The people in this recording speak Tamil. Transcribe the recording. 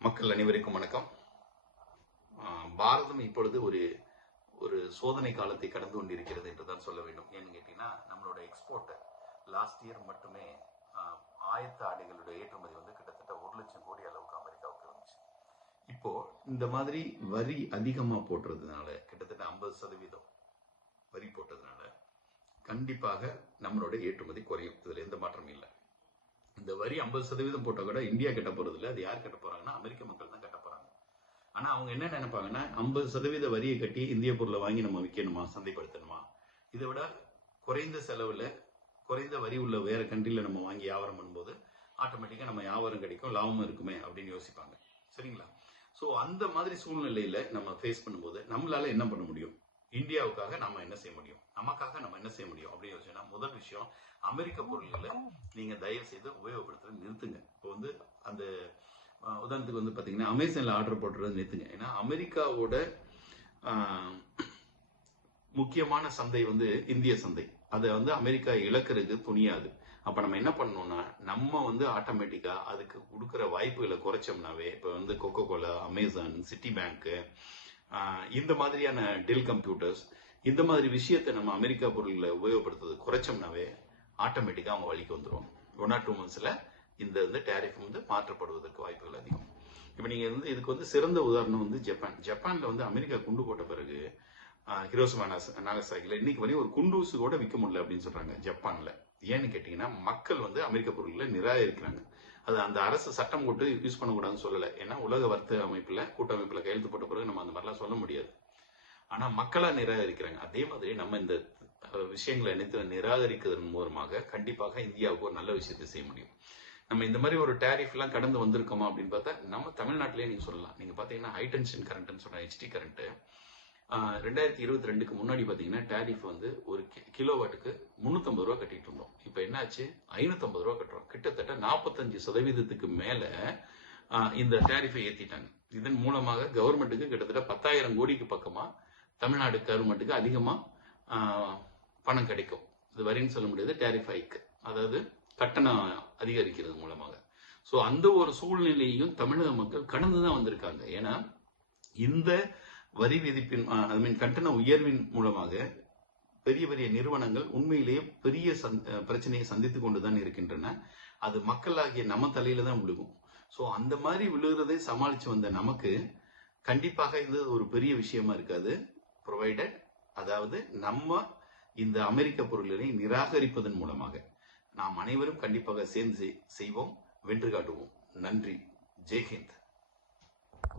மக்கள் அனைவருக்கும் வணக்கம். பாரதம் இப்பொழுது ஒரு ஒரு சோதனை காலத்தை கடந்து கொண்டிருக்கிறது என்றுதான் சொல்ல வேண்டும். ஏன்னு கேட்டீங்கன்னா, நம்மளோட எக்ஸ்போர்ட் லாஸ்ட் இயர் மட்டுமே ஆயத்த ஆடைகளுடைய ஏற்றுமதி வந்து கிட்டத்தட்ட 1 லட்சம் கோடி அளவுக்கு அமெரிக்காவுக்கு இருந்துச்சு. இப்போ இந்த மாதிரி வரி அதிகமா போடுறதுனால, கிட்டத்தட்ட 50% வரி போட்டதுனால கண்டிப்பாக நம்மளோட ஏற்றுமதி குறையும். இதுல எந்த மாற்றமும் இல்லை. இந்த வரி 50% போட்டா கூட இந்தியா கட்ட போறது இல்லை. அது யார் கட்ட போறாங்கன்னா அமெரிக்க மக்கள் தான் கட்ட போறாங்க. ஆனா அவங்க என்ன நினைப்பாங்கன்னா, 50% வரியை கட்டி இந்திய பொருளை வாங்கி நம்ம விற்கணுமா, சந்தைப்படுத்தணுமா, இதை விட குறைந்த செலவுல குறைந்த வரி உள்ள வேற கண்ட்ரில நம்ம வாங்கி வியாபாரம் பண்ணும்போது ஆட்டோமேட்டிக்கா நம்ம வியாபாரம் கிடைக்கும், லாபமும் இருக்குமே அப்படின்னு யோசிப்பாங்க. சரிங்களா? சோ அந்த மாதிரி சூழ்நிலையில நம்ம ஃபேஸ் பண்ணும்போது நம்மளால என்ன பண்ண முடியும், இந்தியாவுக்காக நம்ம என்ன செய்ய முடியும், நமக்காக நம்ம என்ன செய்ய முடியும் அப்படின்னு யோசிச்சோம்னா, முதல் விஷயம், அமெரிக்க பொருள்களை நீங்க தயவு செய்து உபயோகப்படுத்துறது நிறுத்துங்க. இப்போ வந்து அந்த உதாரணத்துக்கு வந்து பாத்தீங்கன்னா, அமேசான்ல ஆர்டர் போடுறது நிறுத்துங்க. ஏன்னா அமெரிக்காவோட முக்கியமான சந்தை வந்து இந்திய சந்தை. அதை வந்து அமெரிக்கா இழக்கிறதுக்கு துணியாது. அப்ப நம்ம என்ன பண்ணணும்னா, நம்ம வந்து ஆட்டோமேட்டிக்கா அதுக்கு கொடுக்குற வாய்ப்புகளை குறைச்சோம்னாவே, இப்ப வந்து Coca Cola, Amazon, Citibank, இந்த மாதிரியான டெல் கம்ப்யூட்டர்ஸ், இந்த மாதிரி விஷயத்தை நம்ம அமெரிக்கா பொருட்களை உபயோகப்படுத்துறது குறைச்சோம்னாவே ஆட்டோமேட்டிக்கா அவங்க வழிக்கு வந்துடும். 1 or 2 monthsல இந்த டேரிஃப் வந்து மாற்றப்படுவதற்கு வாய்ப்புகள் அதிகம். இப்ப நீங்க வந்து இதுக்கு வந்து சிறந்த உதாரணம் வந்து ஜப்பான். ஜப்பான்ல வந்து அமெரிக்கா குண்டு போட்ட பிறகு ஹிரோஷிமா நாகசாகில இன்னைக்கு வரையும் ஒரு குண்டூசு கூட விற்க முடியல அப்படின்னு சொல்றாங்க ஜப்பான்ல. ஏன்னு கேட்டீங்கன்னா, மக்கள் வந்து அமெரிக்க பொருட்களை நிராகரிக்கிறாங்க. அது அந்த அரசு சட்டம் போட்டு யூஸ் பண்ணக்கூடாதுன்னு சொல்லல. ஏன்னா உலக வர்த்தக அமைப்புல கூட்டமைப்புல கையெழுத்து போட்ட பிறகு நம்ம அந்த மாதிரிலாம் சொல்ல முடியாது. ஆனா மக்களா நிராகரிக்கிறாங்க. அதே மாதிரி நம்ம இந்த விஷயங்களை அனைத்து நிராகரிக்கிறதன் மூலமாக கண்டிப்பாக இந்தியாவுக்கு ஒரு நல்ல விஷயத்தை செய்ய முடியும். நம்ம இந்த மாதிரி ஒரு டேரிஃப் எல்லாம் கடந்து வந்திருக்கோமா அப்படின்னு பார்த்தா, நம்ம தமிழ்நாட்டிலேயே நீங்க சொல்லலாம். நீங்க பாத்தீங்கன்னா ஹை டென்ஷன் கரண்ட்னு சொன்ன HT கரண்ட் 2022க்கு முன்னாடி பாத்தீங்கன்னா டேரிஃப் வந்து ஒரு கிலோவாட்டுக்கு 350 ரூபா கட்டிட்டு இருந்தோம். இப்ப என்னாச்சு, 550 ரூபா கட்டுறோம். கிட்டத்தட்ட 45% மேல இந்த டேரிஃபை ஏத்திட்டாங்க. இதன் மூலமாக கவர்மெண்ட்டுக்கு கிட்டத்தட்ட 10,000 கோடிக்கு பக்கமா தமிழ்நாடு கவர்மெண்ட்டுக்கு அதிகமா பணம் கிடைக்கும். இது வரின்னு சொல்ல முடியாது, டேரிஃப் ஹைக், அதாவது கட்டணம் அதிகரிக்கிறது மூலமாக. சோ அந்த ஒரு சூழ்நிலையையும் தமிழக மக்கள் கடந்துதான் வந்திருக்காங்க. ஏன்னா இந்த வரி விதிப்பின் கட்டண உயர்வின் மூலமாக பெரிய பெரிய நிறுவனங்கள் உண்மையிலேயே பெரிய பிரச்சனையை சந்தித்துக் கொண்டுதான் இருக்கின்றன. அது மக்களாகிய நம்ம தலையில தான் விழுகும். சோ அந்த மாதிரி விழுகிறதை சமாளிச்சு வந்த நமக்கு கண்டிப்பாக இது ஒரு பெரிய விஷயமா இருக்காது. ப்ரொவைடட், அதாவது நம்ம இந்த அமெரிக்க பொருட்களை நிராகரிப்பதன் மூலமாக நாம் அனைவரும் கண்டிப்பாக சேர்ந்து செய்வோம், வென்று காட்டுவோம். நன்றி. ஜெய்ஹிந்த்.